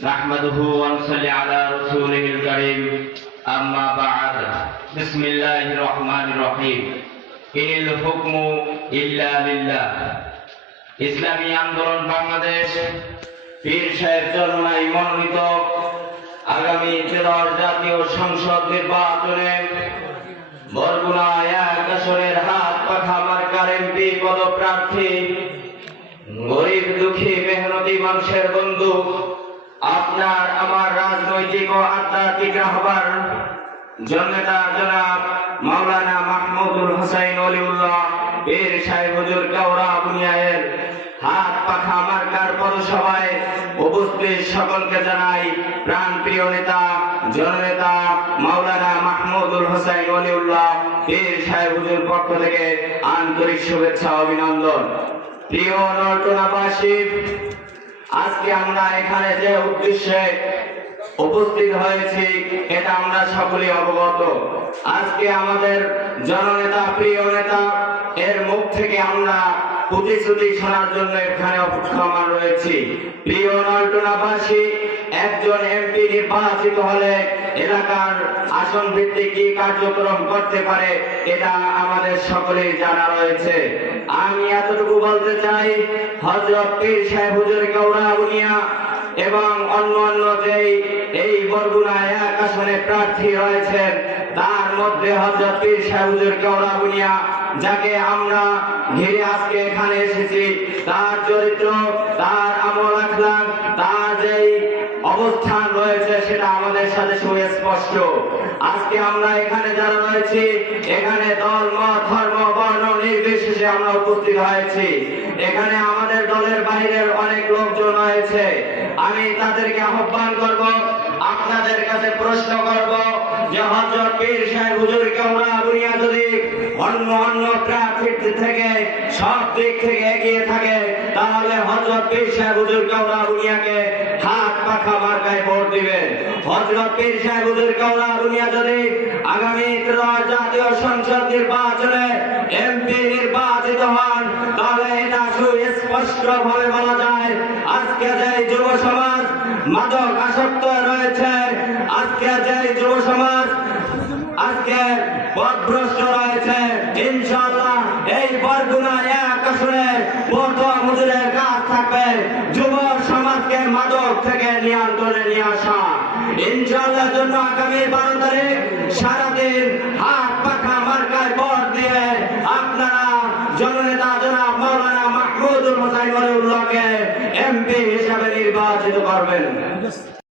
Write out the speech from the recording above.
نحمده ونصلي على رسوله الكريم أما بعد بسم الله الرحمن الرحيم إن الحكم إلا لله ইসলামী আন্দোলন বাংলাদেশ পীর সাহেব চরমাই মনোনীত আগামী তেরোর জাতীয় সংসদ নির্বাচনে বরগুনা এক আসনের হাত পাখা মার্কার এমপি পদপ্রার্থী গরিব দুঃখী মেহনতি মানুষের বন্ধু আপনার আমার রাজনৈতিক ও আধ্যাত্মিক রাহবার জননেতা জনাব মাওলানা মাহমুদুল হোসাইন অলিউল্লাহ বীর সাহেব হুজুর কাউরা বুনিয়ায়ের হাত পাখা মার্কার পদসভায় উপস্থিত সকলকে জানাই প্রাণ প্রিয় নেতা, জননেতা মাওলানা মাহমুদুল হোসাইন অলিউল্লাহ বীর সাহেব হুজুর পক্ষ থেকে আন্তরিক শুভেচ্ছা, অভিনন্দন। প্রিয় নর্তনাবাসী আজকে আমরা এখানে যে উদ্দেশ্যে উপস্থিত হয়েছি, এটা আমরা সকলে অবগত। আজকে আমাদের জননেতা, প্রিয় নেতা, এর মুখ থেকে আমরা প্রতিশ্রুতি শোনার জন্য এখানে অপেক্ষমান রয়েছি। প্রিয় নলটনাবাসী একজন এমপি নির্বাচিত হলে এলাকার আসন ভিত্তিক কি কার্যক্রম করতে পারে, এটা আমাদের সকলেই জানা রয়েছে। আমি এতটুকু বলতে চাই হজরত পীর সাহেব হুজুর গৌরা বুনিয়া এবং অন্য অন্য যেই এই বরগুনা এক আসনে প্রার্থী রয়েছেন, তার মধ্যে হজরত পীর সাহেব হুজুর গৌরা বুনিয়া, যাকে আমরা ঘিরে আজকে এখানে এসেছি, তার চরিত্র, তার সাথে সুস্পষ্ট আজকে আমরা এখানে যারা রয়েছি, এখানে দল, মত, ধর্ম, বর্ণ নির্বিশেষে আমরা উপস্থিত হয়েছি। এখানে আমাদের দলের বাইরের অনেক লোকজন রয়েছে। আমি তাদেরকে আহ্বান করব, আপনাদের কাছে প্রশ্ন করব যে হজরত পীর সাহেব হুজুর কেমরা বুনিয়া যদি অন্য অন্য প্রার্থীর থেকে, সব দিক থেকে এগিয়ে থাকে, তাহলে হজরত পীর সাহেব হুজুর কেমরা বুনিয়াকে হাত পাখা মার্কায় হজরত পীর সাহেব হুজুর কেমরা বুনিয়া যদি আগামী ত্রয়োদশ জাতীয় সংসদ নির্বাচনে এমপি নির্বাচিত হন। তাহলে এটা সুস্পষ্ট ভাবে বলা যায়, আজকে যে যুব সমাজ মাদক আসক্ত রয়েছে, আজকে যে যুব সমাজ আজকে পথভ্রষ্ট রয়েছে, ইনশাআল্লাহ এই বরগুনা এক আসরে প্রথম হুজুরের কাজ থাকবে। যুব সমাজকে মাদক থেকে নিয়ন্ত্রণে নিয়ে আসা। ইনশাআল্লাহ জন্য আগামী বারো তারিখ সারাদিন হাত পাখা মার্কায় বর দিয়ে আপনারা জননেতা জনাব মৌলানা মাহমুদুল হোসাইন ওলিউল্লাহকে এমপি হিসাবে নির্বাচিত করবেন।